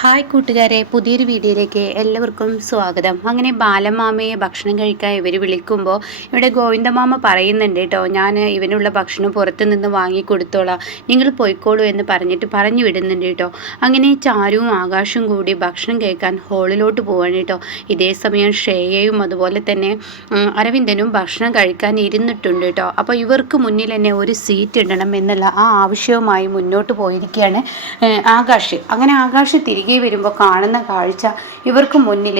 Hi കൂട്ടുകാരെ, പുതിയൊരു വീഡിയോയിലേക്ക് എല്ലാവർക്കും സ്വാഗതം. അങ്ങനെ ബാലമാമയെ ഭക്ഷണം കഴിക്കാൻ ഇവർ വിളിക്കുമ്പോൾ ഇവിടെ ഗോവിന്ദമാമ പറയുന്നുണ്ട് കേട്ടോ, ഞാൻ ഇവനുള്ള ഭക്ഷണം പുറത്തു നിന്ന് വാങ്ങിക്കൊടുത്തോളാം, നിങ്ങൾ പോയിക്കോളൂ എന്ന് പറഞ്ഞിട്ട് പറഞ്ഞു വിടുന്നുണ്ട് കേട്ടോ. അങ്ങനെ ചാരുവും ആകാശവും കൂടി ഭക്ഷണം കഴിക്കാൻ ഹോളിലോട്ട് പോവാണ് കേട്ടോ. ഇതേ സമയം ശ്രേയയും അതുപോലെ തന്നെ അരവിന്ദനും ഭക്ഷണം കഴിക്കാൻ ഇരുന്നിട്ടുണ്ട് കേട്ടോ. അപ്പോൾ ഇവർക്ക് മുന്നിൽ തന്നെ ഒരു സീറ്റ് ഇടണം എന്നുള്ള ആ ആവശ്യവുമായി മുന്നോട്ട് പോയിരിക്കുകയാണ് ആകാശ്. അങ്ങനെ ആകാശ് തിരികെ വരുമ്പോൾ കാണുന്ന കാഴ്ച ഇവർക്ക് മുന്നിൽ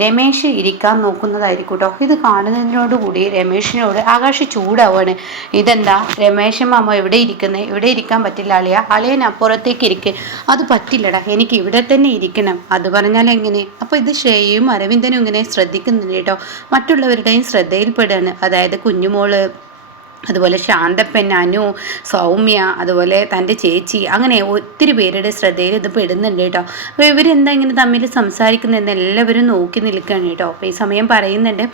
രമേശ് ഇരിക്കാൻ നോക്കുന്നതായിരിക്കും കേട്ടോ. ഇത് കാണുന്നതിനോടുകൂടി രമേശിനോട് ആകാശ് ചൂടാവാണ്. ഇതെന്താ രമേശൻ മാമ എവിടെ ഇരിക്കുന്നത്? ഇവിടെ ഇരിക്കാൻ പറ്റില്ല അളിയ, അളിയൻ അപ്പുറത്തേക്ക് ഇരിക്കുക. അത് പറ്റില്ലടാ, എനിക്ക് ഇവിടെ തന്നെ ഇരിക്കണം. അത് പറഞ്ഞാൽ എങ്ങനെ? അപ്പോൾ ഇത് ശ്രേയയും അരവിന്ദനും ഇങ്ങനെ ശ്രദ്ധിക്കുന്നുണ്ട് കേട്ടോ. മറ്റുള്ളവരുടെയും ശ്രദ്ധയിൽപ്പെടുകയാണ്. അതായത് കുഞ്ഞുമോള്, അതുപോലെ ശാന്തപ്പൻ, അനു, സൗമ്യ, അതുപോലെ തൻ്റെ ചേച്ചി, അങ്ങനെ ഒത്തിരി പേരുടെ ശ്രദ്ധയിൽ ഇത് പെടുന്നുണ്ട് കേട്ടോ. അപ്പോൾ ഇവരെന്താ ഇങ്ങനെ തമ്മിൽ സംസാരിക്കുന്നതെന്ന് എല്ലാവരും നോക്കി നിൽക്കുകയാണ് കേട്ടോ. അപ്പോൾ ഈ സമയം പറയുന്നുണ്ട്,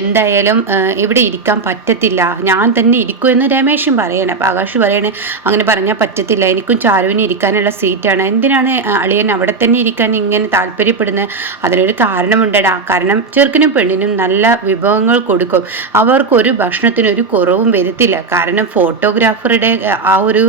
എന്തായാലും ഇവിടെ ഇരിക്കാൻ പറ്റത്തില്ല, ഞാൻ തന്നെ ഇരിക്കൂ എന്ന് രമേശും പറയണം. അപ്പോൾ ആകാശ് പറയണേ, അങ്ങനെ പറഞ്ഞാൽ പറ്റത്തില്ല, എനിക്കും ചാരുവിന് ഇരിക്കാനുള്ള സീറ്റാണ്, എന്തിനാണ് അളിയൻ അവിടെ തന്നെ ഇരിക്കാൻ ഇങ്ങനെ താല്പര്യപ്പെടുന്നത്? അതിനൊരു കാരണമുണ്ടടാ. കാരണം ചെറുക്കനും പെണ്ണിനും നല്ല വിഭവങ്ങൾ കൊടുക്കും, അവർക്കൊരു ഭക്ഷണത്തിനൊരു കുറവും വരും. കാരണം ഫോട്ടോഗ്രാഫറുടെ ആ ഒരു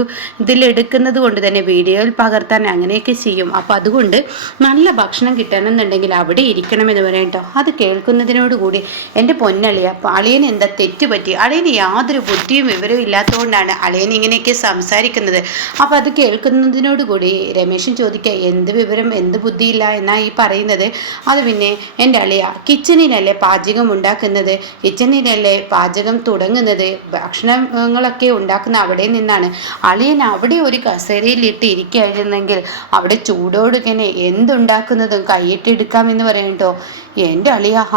ഇതിലെടുക്കുന്നത് കൊണ്ട് തന്നെ വീഡിയോയിൽ പകർത്താൻ അങ്ങനെയൊക്കെ ചെയ്യും. അപ്പോൾ അതുകൊണ്ട് നല്ല ഭക്ഷണം കിട്ടണമെന്നുണ്ടെങ്കിൽ അവിടെ ഇരിക്കണമെന്ന് പറയട്ടോ. അത് കേൾക്കുന്നതിനോടുകൂടി എൻ്റെ പൊന്നളിയ, അളിയൻ എന്താ തെറ്റ് പറ്റി? അളിയന് യാതൊരു ബുദ്ധിയും വിവരവും ഇല്ലാത്തതുകൊണ്ടാണ് അളിയൻ ഇങ്ങനെയൊക്കെ സംസാരിക്കുന്നത്. അപ്പോൾ അത് കേൾക്കുന്നതിനോടുകൂടി രമേശൻ ചോദിക്കുക, എന്ത് വിവരം, എന്ത് ബുദ്ധിയില്ല എന്നാ ഈ പറയുന്നത്? അത് പിന്നെ എൻ്റെ അളിയ, കിച്ചണിലല്ലേ പാചകം ഉണ്ടാക്കുന്നത്, കിച്ചണിലല്ലേ പാചകം തുടങ്ങുന്നത്, ഭക്ഷണങ്ങളൊക്കെ ഉണ്ടാക്കുന്ന അവിടെ നിന്നാണ്. അളിയൻ അവിടെ ഒരു കസേരയിലിട്ട് ഇരിക്കുകയായിരുന്നെങ്കിൽ അവിടെ ചൂടോടുകനെ എന്തുണ്ടാക്കുന്നതും കൈയിട്ടെടുക്കാമെന്ന് പറയട്ടോ. എൻ്റെ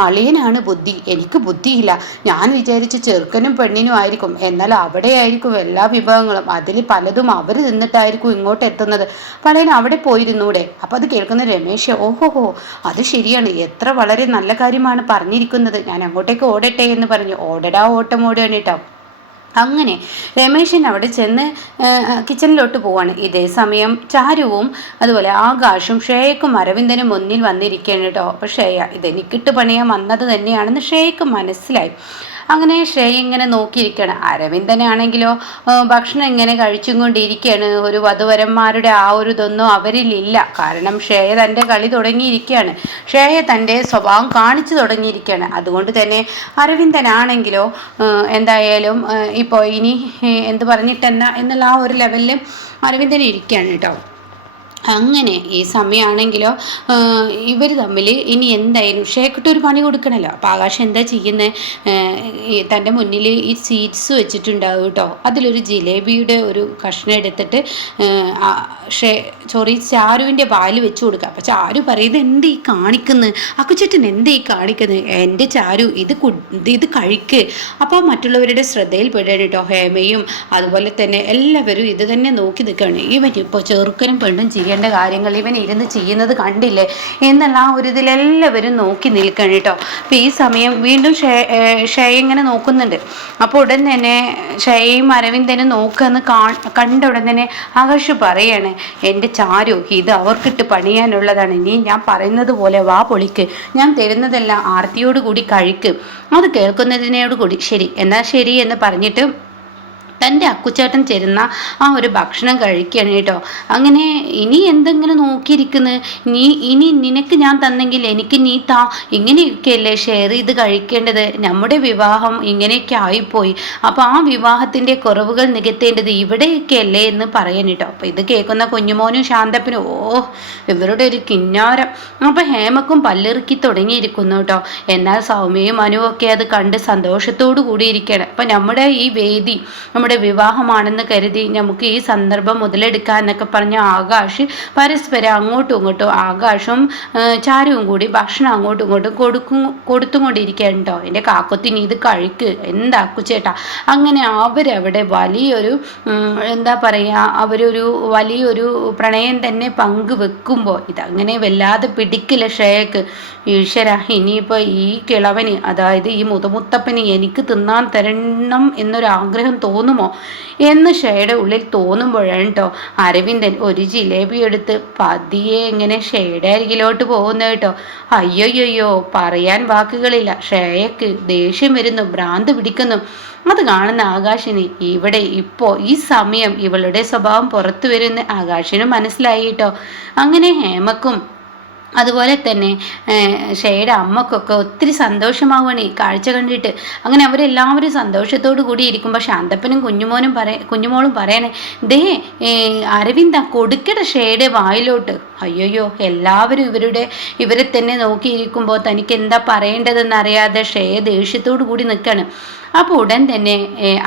അളിയനാണ് ബുദ്ധി, എനിക്ക് ബുദ്ധിയില്ല. ഞാൻ വിചാരിച്ച ചെറുക്കനും പെണ്ണിനും ആയിരിക്കും, എന്നാൽ അവിടെ ആയിരിക്കും എല്ലാ വിഭവങ്ങളും, അതിൽ പലതും അവർ നിന്നിട്ടായിരിക്കും ഇങ്ങോട്ട് എത്തുന്നത്. പലരും അവിടെ പോയിരുന്നൂടെ? അപ്പം അത് കേൾക്കുന്ന രമേശ്, ഓഹോഹോ, അത് ശരിയാണ്, എത്ര വളരെ നല്ല കാര്യമാണ് പറഞ്ഞിരിക്കുന്നത്, ഞാൻ അങ്ങോട്ടേക്ക് ഓടട്ടെ എന്ന് പറഞ്ഞു ഓടടാ ഓട്ടം ഓടുകയാണ് കേട്ടോ. അങ്ങനെ രമേശൻ അവിടെ ചെന്ന് കിച്ചണിലോട്ട് പോവാണ്. ഇതേ സമയം ചാരുവും അതുപോലെ ആകാശും ശ്രേയക്കും അരവിന്ദനും മുന്നിൽ വന്നിരിക്കുകയാണ് കേട്ടോ. അപ്പോൾ ശ്രേയ ഇതെനിക്കിട്ട് പണിയാൻ വന്നത് തന്നെയാണെന്ന് ശ്രേയക്ക് മനസ്സിലായി. അങ്ങനെ ശ്രേയ ഇങ്ങനെ നോക്കിയിരിക്കുകയാണ്. അരവിന്ദനാണെങ്കിലോ ഭക്ഷണം ഇങ്ങനെ കഴിച്ചും കൊണ്ടിരിക്കുകയാണ്. ഒരു വധുവരന്മാരുടെ ആ ഒരു ഇതൊന്നും അവരിലില്ല. കാരണം ശ്രേയ തൻ്റെ കളി തുടങ്ങിയിരിക്കുകയാണ്, ശ്രേയ തൻ്റെ സ്വഭാവം കാണിച്ചു തുടങ്ങിയിരിക്കുകയാണ്. അതുകൊണ്ട് തന്നെ അരവിന്ദനാണെങ്കിലോ എന്തായാലും ഇപ്പോൾ ഇനി എന്ത് പറഞ്ഞിട്ടെന്നാ എന്നുള്ള ആ ഒരു ലെവലിൽ അരവിന്ദൻ ഇരിക്കുകയാണ് കേട്ടോ. അങ്ങനെ ഈ സമയമാണെങ്കിലോ ഇവർ തമ്മിൽ ഇനി എന്തായാലും ഷേക്കിട്ട് ഒരു പണി കൊടുക്കണമല്ലോ. അപ്പോൾ ആകാശം എന്താ ചെയ്യുന്നത്? തൻ്റെ മുന്നിൽ ഈ സീറ്റ്സ് വെച്ചിട്ടുണ്ടാവും കേട്ടോ. അതിലൊരു ജിലേബിയുടെ ഒരു കഷ്ണം എടുത്തിട്ട് ചാരുവിൻ്റെ വായിൽ വെച്ച് കൊടുക്കുക. അപ്പോൾ ചാരു പറയുന്നത്, എന്ത് ഈ കാണിക്കുന്നത് അക്കുച്ചേട്ടൻ, എന്ത് ഈ കാണിക്കുന്നത്? എൻ്റെ ചാരു ഇത് കഴിക്ക്. അപ്പോൾ മറ്റുള്ളവരുടെ ശ്രദ്ധയിൽ പെടുകയാണ് കേട്ടോ. ഹേമയും അതുപോലെ തന്നെ എല്ലാവരും ഇത് തന്നെ നോക്കി നിൽക്കുകയാണ്. ഇവനിപ്പോൾ ചെറുക്കനും പെണ്ണും ചെയ്യേണ്ട കാര്യങ്ങൾ ഇവൻ ഇരുന്ന് ചെയ്യുന്നത് കണ്ടില്ലേ എന്നുള്ള ആ ഒരു ഇതിലെല്ലാവരും നോക്കി നിൽക്കണം കേട്ടോ. അപ്പോൾ ഈ സമയം വീണ്ടും ഷയ ഇങ്ങനെ നോക്കുന്നുണ്ട്. അപ്പോൾ ഉടൻ തന്നെ ഷയയും അരവിന്ദനും നോക്കുമെന്ന് കണ്ട ഉടൻ തന്നെ ആകാശ് പറയാണ്, എൻ്റെ ചാരു, ഇത് അവർക്കിട്ട് പണിയാനുള്ളതാണ്, നീ ഞാൻ പറയുന്നത് പോലെ വാ പൊളിക്ക്, ഞാൻ തരുന്നതെല്ലാം ആർത്തിയോട് കൂടി കഴിക്ക്. അത് കേൾക്കുന്നതിനോട് കൂടി ശരി എന്നാൽ ശരി എന്ന് പറഞ്ഞിട്ട് തൻ്റെ അക്കുച്ചേട്ടൻ ചേരുന്ന ആ ഒരു ഭക്ഷണം കഴിക്കുകയാണ് കേട്ടോ. അങ്ങനെ ഇനി എന്തെങ്കിലും നോക്കിയിരിക്കുന്നത്, ഇനി നിനക്ക് ഞാൻ തന്നെങ്കിൽ എനിക്ക് നീ താ, ഇങ്ങനെയൊക്കെയല്ലേ ഷെയർ ചെയ്ത് കഴിക്കേണ്ടത്? നമ്മുടെ വിവാഹം ഇങ്ങനെയൊക്കെ ആയിപ്പോയി, അപ്പോൾ ആ വിവാഹത്തിൻ്റെ കുറവുകൾ നികത്തേണ്ടത് ഇവിടെയൊക്കെയല്ലേ എന്ന് പറയാൻ കേട്ടോ. അപ്പോൾ ഇത് കേൾക്കുന്ന കുഞ്ഞുമോനും ശാന്തപ്പനും ഇവരുടെ ഒരു കിന്നാരം. അപ്പോൾ ഹേമക്കും പല്ലിറുക്കി തുടങ്ങിയിരിക്കുന്നു കേട്ടോ. എന്നാൽ സൗമ്യയും അനുവൊക്കെ അത് കണ്ട് സന്തോഷത്തോടു കൂടിയിരിക്കുകയാണ്. അപ്പം നമ്മുടെ ഈ വേദി വിവാഹമാണെന്ന് കരുതി നമുക്ക് ഈ സന്ദർഭം മുതലെടുക്കാൻ എന്നൊക്കെ പറഞ്ഞ ആകാശ് പരസ്പരം അങ്ങോട്ടും ഇങ്ങോട്ടും, ആകാശും ചാരുവും കൂടി ഭക്ഷണം അങ്ങോട്ടും ഇങ്ങോട്ടും കൊടുത്തുകൊണ്ടിരിക്കുകയാണ് കേട്ടോ. എൻ്റെ കാക്കത്തിന് ഇത് കഴിക്ക്, എന്താക്കുച്ചേട്ടാ. അങ്ങനെ അവരവിടെ വലിയൊരു എന്താ പറയുക, അവരൊരു വലിയൊരു പ്രണയം തന്നെ പങ്കുവെക്കുമ്പോൾ ഇതങ്ങനെ വല്ലാതെ പിടിക്കില്ല ശ്രേയക്ക്. ഈശ്വര, ഇനിയിപ്പോൾ ഈ കിളവന്, അതായത് ഈ മുതമുത്തപ്പന് എനിക്ക് തിന്നാൻ തരണം എന്നൊരാഗ്രഹം തോന്നും തോന്നുമോ എന്ന് ഷേയുടെ ഉള്ളിൽ തോന്നുമ്പോഴാണ് കേട്ടോ അരവിന്ദൻ ഒരു ജിലേബി എടുത്ത് പതിയെ ഇങ്ങനെ ഷേയുടെ അരികിലോട്ട് പോകുന്നു കേട്ടോ. അയ്യോയ്യോ, പറയാൻ വാക്കുകളില്ല. ഷേയക്ക് ദേഷ്യം വരുന്നു, ഭ്രാന്ത് പിടിക്കുന്നു. അത് കാണുന്ന ആകാശിന് ഇവിടെ ഇപ്പോ ഈ സമയം ഇവളുടെ സ്വഭാവം പുറത്തു വരുന്ന ആകാശിന് മനസ്സിലായി കേട്ടോ. അങ്ങനെ ഹേമക്കും അതുപോലെ തന്നെ ഷേയുടെ അമ്മക്കൊക്കെ ഒത്തിരി സന്തോഷമാവുകയാണ് ഈ കാഴ്ച കണ്ടിട്ട്. അങ്ങനെ അവരെല്ലാവരും സന്തോഷത്തോടു കൂടി ഇരിക്കുമ്പോൾ ശാന്തപ്പനും കുഞ്ഞുമോളും പറയണേ, ദേ അരവിന്ദ കൊടുക്കട ഷേയുടെ വായിലോട്ട്. അയ്യോയ്യോ, എല്ലാവരും ഇവരെ തന്നെ നോക്കിയിരിക്കുമ്പോൾ തനിക്ക് എന്താ പറയേണ്ടതെന്നറിയാതെ ഷേയ ദേഷ്യത്തോടു കൂടി നിൽക്കുകയാണ്. അപ്പോൾ ഉടൻ തന്നെ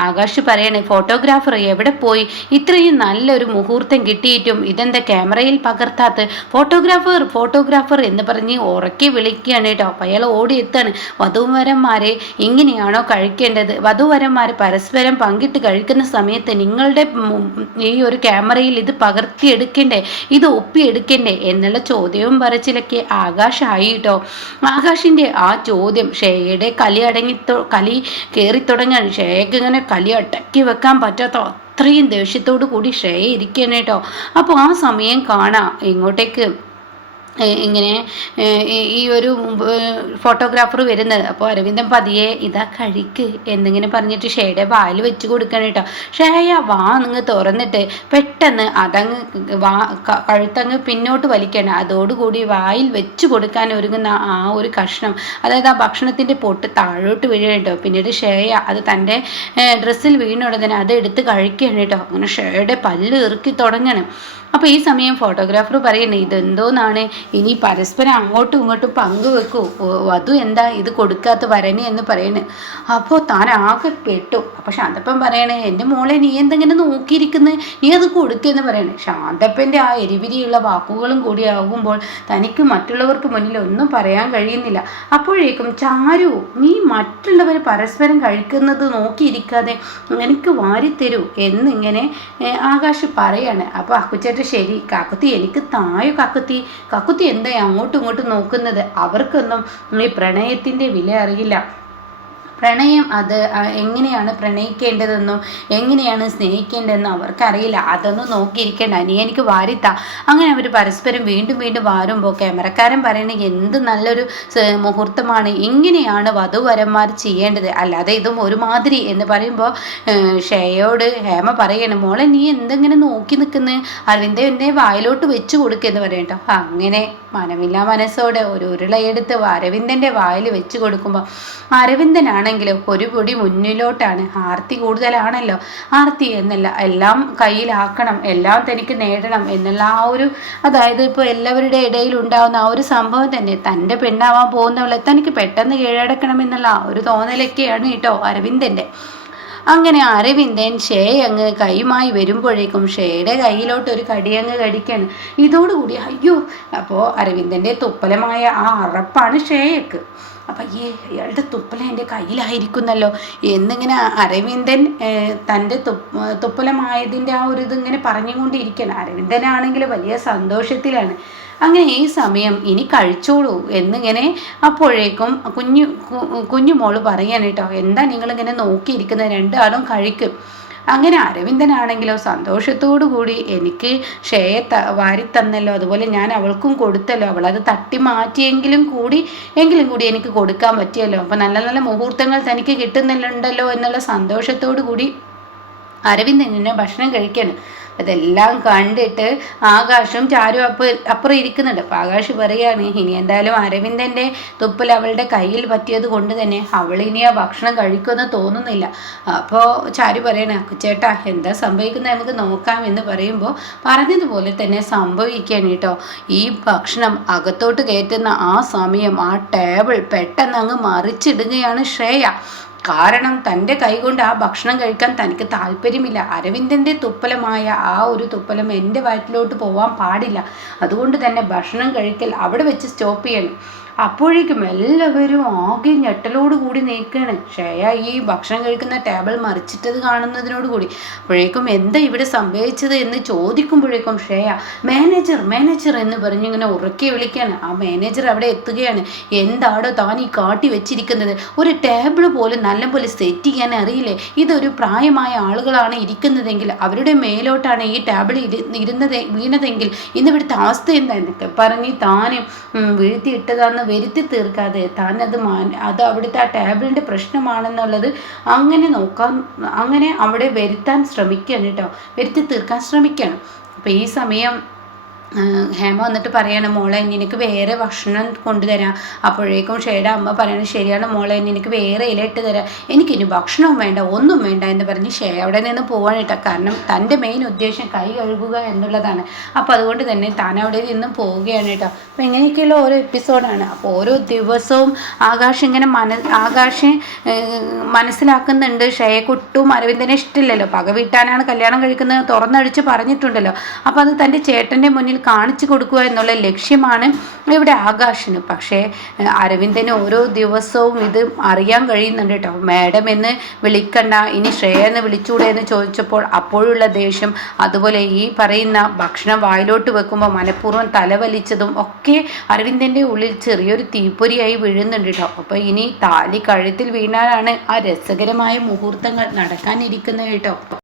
ആകാശ് പറയണേ, ഫോട്ടോഗ്രാഫർ എവിടെ പോയി? ഇത്രയും നല്ലൊരു മുഹൂർത്തം കിട്ടിയിട്ടും ഇതെന്താ ക്യാമറയിൽ പകർത്താത്ത? ഫോട്ടോഗ്രാഫർ എന്ന് പറഞ്ഞ് ഉറക്കി വിളിക്കുകയാണ് കേട്ടോ. അപ്പം അയാൾ ഓടിയെത്താണ്. വധൂവരന്മാരെ ഇങ്ങനെയാണോ കഴിക്കേണ്ടത്? വധൂവരന്മാർ പരസ്പരം പങ്കിട്ട് കഴിക്കുന്ന സമയത്ത് നിങ്ങളുടെ ഈ ഒരു ക്യാമറയിൽ ഇത് പകർത്തിയെടുക്കണ്ടേ, ഇത് ഒപ്പിയെടുക്കണ്ടേ എന്നുള്ള ചോദ്യവും പറച്ചിലൊക്കെ ആകാശായി കേട്ടോ. ആകാശിൻ്റെ ആ ചോദ്യം ഷേയുടെ കലി കയറി തുടങ്ങാൻ. ഷേയ്ക്ക് ഇങ്ങനെ കലി അടക്കി വെക്കാൻ പറ്റാത്ത അത്രയും ദേഷ്യത്തോടു കൂടി ഷേയ ഇരിക്കുകയാണ് കേട്ടോ. അപ്പോൾ ആ സമയം കാണാം ഇങ്ങോട്ടേക്ക് ഇങ്ങനെ ഈ ഒരു ഫോട്ടോഗ്രാഫർ വരുന്നത്. അപ്പോൾ അരവിന്ദൻ പതിയെ ഇതാ കഴിക്ക് എന്നിങ്ങനെ പറഞ്ഞിട്ട് ഷേയുടെ വായിൽ വെച്ച് കൊടുക്കണം കേട്ടോ. ഷേയ വാ നിങ്ങൾ തുറന്നിട്ട് പെട്ടെന്ന് അതങ്ങ് കഴുത്തങ്ങ് പിന്നോട്ട് വലിക്കണം. അതോടുകൂടി വായിൽ വെച്ച് കൊടുക്കാൻ ഒരുങ്ങുന്ന ആ ഒരു കഷ്ണം, അതായത് ആ ഭക്ഷണത്തിൻ്റെ പൊട്ട് താഴോട്ട് വീഴണം കേട്ടോ. പിന്നീട് ഷേയ അത് തൻ്റെ ഡ്രസ്സിൽ വീണുടനെ അത് എടുത്ത് കഴിക്കണം കേട്ടോ. അങ്ങനെ ഷേയുടെ പല്ല് ഇറുക്കി തുടങ്ങണം. അപ്പോൾ ഈ സമയം ഫോട്ടോഗ്രാഫർ പറയുന്നത്, ഇതെന്തോന്നാണ്, ഇനി പരസ്പരം അങ്ങോട്ടും ഇങ്ങോട്ടും പങ്കുവെക്കൂ, വധു എന്താ ഇത് കൊടുക്കാത്ത വരണി എന്ന് പറയുന്നത്. അപ്പോൾ താൻ ആകെ പെട്ടു. അപ്പോൾ ശാന്തപ്പൻ പറയണേ, എൻ്റെ മോളെ നീ എന്തെങ്കിലും നോക്കിയിരിക്കുന്നത്, നീ അത് കൊടുക്കുമെന്ന് പറയണേ. ശാന്തപ്പൻ്റെ ആ എരിവിരിയുള്ള വാക്കുകളും കൂടി ആകുമ്പോൾ തനിക്ക് മറ്റുള്ളവർക്ക് മുന്നിൽ ഒന്നും പറയാൻ കഴിയുന്നില്ല. അപ്പോഴേക്കും ചാരു, നീ മറ്റുള്ളവർ പരസ്പരം കഴിക്കുന്നത് നോക്കിയിരിക്കാതെ എനിക്ക് വാരിത്തരൂ എന്നിങ്ങനെ ആകാശ് പറയാണ്. അപ്പോൾ അക്കുച്ചേട്ടൻ, ശരി കാക്കുത്തി, എനിക്ക് തായോ കാക്കുത്തി എന്താ അങ്ങോട്ടും ഇങ്ങോട്ടും നോക്കുന്നത്? അവർക്കൊന്നും ഈ പ്രണയത്തിൻ്റെ വില അറിയില്ല. പ്രണയം അത് എങ്ങനെയാണ് പ്രണയിക്കേണ്ടതെന്നും എങ്ങനെയാണ് സ്നേഹിക്കേണ്ടതെന്നും അവർക്കറിയില്ല. അതൊന്നും നോക്കിയിരിക്കേണ്ട, നീ എനിക്ക് വാരിത്ത. അങ്ങനെ അവർ പരസ്പരം വീണ്ടും വീണ്ടും വാരുമ്പോൾ ക്യാമറക്കാരൻ പറയുന്നത്, എന്ത് നല്ലൊരു മുഹൂർത്തമാണ്, ഇങ്ങനെയാണ് വധുവരന്മാർ ചെയ്യേണ്ടത്, അല്ലാതെ ഇതും ഒരുമാതിരി എന്ന് പറയുമ്പോൾ ഷേയോട് ഹേമ പറയണം, മോളെ നീ എന്തെങ്ങനെ നോക്കി നിൽക്കുന്നത്, അരവിന്ദൻ എന്നെ വായിലോട്ട് വെച്ച് കൊടുക്കുമെന്ന് പറയട്ടോ. അങ്ങനെ മനമില്ലാ മനസ്സോടെ ഒരു ഉരുളയെടുത്ത് അരവിന്ദൻ്റെ വായിൽ വെച്ച് കൊടുക്കുമ്പോൾ അരവിന്ദനാണെങ്കിലും ഒരു പൊടി മുന്നിലോട്ടാണ്. ആർത്തി കൂടുതലാണല്ലോ. ആർത്തി എന്നല്ല, എല്ലാം കയ്യിലാക്കണം, എല്ലാം തനിക്ക് നേടണം എന്നുള്ള ആ ഒരു, അതായത് ഇപ്പോൾ എല്ലാവരുടെ ഇടയിൽ ഉണ്ടാകുന്ന ആ ഒരു സംഭവം തന്നെ, തൻ്റെ പെണ്ണാവാൻ പോകുന്നവളെ തനിക്ക് പെട്ടെന്ന് കീഴടക്കണമെന്നുള്ള ആ ഒരു തോന്നലൊക്കെയാണ് കേട്ടോ അരവിന്ദൻ്റെ. അങ്ങനെ അരവിന്ദൻ അങ്ങ് കൈയുമായി വരുമ്പോഴേക്കും ഷേയുടെ കയ്യിലോട്ട് ഒരു കടിയങ്ങ് കടിക്കാണ്. ഇതോടുകൂടി അയ്യോ, അപ്പോൾ അരവിന്ദൻ്റെ തുപ്പലമായ ആ അറപ്പാണ് ഷേയക്ക്. അപ്പം അയാളുടെ തുപ്പല എൻ്റെ കയ്യിലായിരിക്കുന്നല്ലോ എന്നിങ്ങനെ അരവിന്ദൻ തൻ്റെ തുപ്പലമായതിൻ്റെ ആ ഒരു ഇതിങ്ങനെ പറഞ്ഞുകൊണ്ടിരിക്കുകയാണ്. അരവിന്ദനാണെങ്കിൽ വലിയ സന്തോഷത്തിലാണ്. അങ്ങനെ ഈ സമയം ഇനി കഴിച്ചോളൂ എന്നിങ്ങനെ അപ്പോഴേക്കും കുഞ്ഞുമോള് പറയാൻ കേട്ടോ, എന്താ നിങ്ങളിങ്ങനെ നോക്കിയിരിക്കുന്നത്, രണ്ടാളും കഴിക്കും. അങ്ങനെ അരവിന്ദനാണെങ്കിലോ സന്തോഷത്തോടു കൂടി എനിക്ക് ഷേയെ വാരിത്തന്നല്ലോ, അതുപോലെ ഞാൻ അവൾക്കും കൊടുത്തല്ലോ, അവളത് തട്ടി മാറ്റിയെങ്കിലും കൂടി എനിക്ക് കൊടുക്കാൻ പറ്റിയല്ലോ, അപ്പം നല്ല നല്ല മുഹൂർത്തങ്ങൾ തനിക്ക് കിട്ടുന്നുണ്ടല്ലോ എന്നുള്ള സന്തോഷത്തോടു കൂടി അരവിന്ദനെ ഭക്ഷണം കഴിക്കാണ്. അതെല്ലാം കണ്ടിട്ട് ആകാശും ചാരും അപ്പുറം ഇരിക്കുന്നുണ്ട്. അപ്പോൾ ആകാശ് പറയാണ്, ഇനി എന്തായാലും അരവിന്ദൻ്റെ തുപ്പൽ അവളുടെ കയ്യിൽ പറ്റിയത് കൊണ്ട് തന്നെ അവളിനി ആ ഭക്ഷണം കഴിക്കുമെന്ന് തോന്നുന്നില്ല. അപ്പോൾ ചാരു പറയണേ, ചേട്ടാ എന്താ സംഭവിക്കുന്നത് നമുക്ക് നോക്കാം എന്ന് പറയുമ്പോൾ പറഞ്ഞതുപോലെ തന്നെ സംഭവിക്കുകയാണ് കേട്ടോ. ഈ ഭക്ഷണം അകത്തോട്ട് കയറ്റുന്ന ആ സമയം ആ ടേബിൾ പെട്ടെന്ന് അങ്ങ് മറിച്ചിടുകയാണ് ശ്രേയ. കാരണം തൻ്റെ കൈകൊണ്ട് ആ ഭക്ഷണം കഴിക്കാൻ തനിക്ക് താല്പര്യമില്ല. അരവിന്ദൻ്റെ തുപ്പലമായ ആ ഒരു തുപ്പലം എൻ്റെ വയറ്റിലോട്ട് പോകാൻ പാടില്ല. അതുകൊണ്ട് തന്നെ ഭക്ഷണം കഴിക്കൽ അവിടെ വെച്ച് സ്റ്റോപ്പ് ചെയ്യണം. അപ്പോഴേക്കും എല്ലാവരും ആകെ ഞെട്ടലോട് കൂടി നിൽക്കുകയാണ്. ശ്രേയ ഈ ഭക്ഷണം കഴിക്കുന്ന ടേബിൾ മറിച്ചിട്ടത് കാണുന്നതിനോട് കൂടി. അപ്പോഴേക്കും എന്താ ഇവിടെ സംഭവിച്ചത് എന്ന് ചോദിക്കുമ്പോഴേക്കും ശ്രേയ മാനേജർ മാനേജർ എന്ന് പറഞ്ഞിങ്ങനെ ഉറക്കെ വിളിക്കുകയാണ്. ആ മാനേജർ അവിടെ എത്തുകയാണ്. എന്താടോ താൻ ഈ കാട്ടി വെച്ചിരിക്കുന്നത്? ഒരു ടേബിൾ പോലും നല്ലപോലെ സെറ്റ് ചെയ്യാൻ അറിയില്ലേ? ഇതൊരു പ്രായമായ ആളുകളാണ് ഇരിക്കുന്നതെങ്കിൽ അവരുടെ മേലോട്ടാണ് ഈ ടേബിൾ വീണതെങ്കിൽ ഇന്ന് ഇവിടുത്തെ അവസ്ഥ എന്താ എന്നൊക്കെ പറഞ്ഞ് താനും വീഴ്ത്തിയിട്ടതാന്ന് വരുത്തി തീർക്കാതെ താൻ അത് അവിടുത്തെ ആ ടേബിളിൻ്റെ പ്രശ്നമാണെന്നുള്ളത് അങ്ങനെ അവിടെ വരുത്താൻ ശ്രമിക്കുകയാണ് കേട്ടോ, വരുത്തി തീർക്കാൻ ശ്രമിക്കുകയാണ്. അപ്പോൾ ഈ സമയം ഹേമ വന്നിട്ട് പറയാണ്, മോളെ നിനക്ക് വേറെ ഭക്ഷണം കൊണ്ടുതരാം. അപ്പോഴേക്കും ഷേയുടെ അമ്മ പറയണം, ശരിയാണ് മോളെ നിനക്ക് വേറെ ഇല ഇട്ട് തരാം, എനിക്കിനി ഭക്ഷണവും വേണ്ട ഒന്നും വേണ്ട എന്ന് പറഞ്ഞ് ഷേ അവിടെ നിന്ന് പോവാണ് കേട്ടോ. കാരണം തൻ്റെ മെയിൻ ഉദ്ദേശം കൈ കഴുകുക എന്നുള്ളതാണ്. അപ്പോൾ അതുകൊണ്ട് തന്നെ താൻ അവിടെ നിന്നും പോവുകയാണ് കേട്ടോ. അപ്പോൾ ഇങ്ങനെയൊക്കെയുള്ള ഓരോ എപ്പിസോഡാണ്. അപ്പോൾ ഓരോ ദിവസവും ആകാശ് ഇങ്ങനെ ആകാശ് മനസ്സിലാക്കുന്നുണ്ട് ഷേയെക്കൊട്ടും അരവിന്ദനെ ഇഷ്ടമില്ലല്ലോ, പക വീട്ടാനാണ് കല്യാണം കഴിക്കുന്നത് തുറന്നടിച്ച് പറഞ്ഞിട്ടുണ്ടല്ലോ. അപ്പോൾ അത് തൻ്റെ ചേട്ടൻ്റെ മുന്നിൽ കാണിച്ചു കൊടുക്കുക എന്നുള്ള ലക്ഷ്യമാണ് ഇവിടെ ആകാശിന്. പക്ഷേ അരവിന്ദന് ഓരോ ദിവസവും ഇത് അറിയാൻ കഴിയുന്നുണ്ട് കേട്ടോ. മാഡം എന്ന് വിളിക്കണ്ട, ഇനി ശ്രേയ എന്ന് വിളിച്ചൂടെ എന്ന് ചോദിച്ചപ്പോൾ അപ്പോഴുള്ള ദേഷ്യം, അതുപോലെ ഈ പറയുന്ന ഭക്ഷണം വായിലോട്ട് വെക്കുമ്പോൾ മനഃപൂർവ്വം തലവലിച്ചതും ഒക്കെ അരവിന്ദൻ്റെ ഉള്ളിൽ ചെറിയൊരു തീപ്പൊരിയായി വീഴുന്നുണ്ട് കേട്ടോ. അപ്പോൾ ഇനി താലി കഴുത്തിൽ വീണാലാണ് ആ രസകരമായ മുഹൂർത്തങ്ങൾ നടക്കാനിരിക്കുന്നത് കേട്ടോ.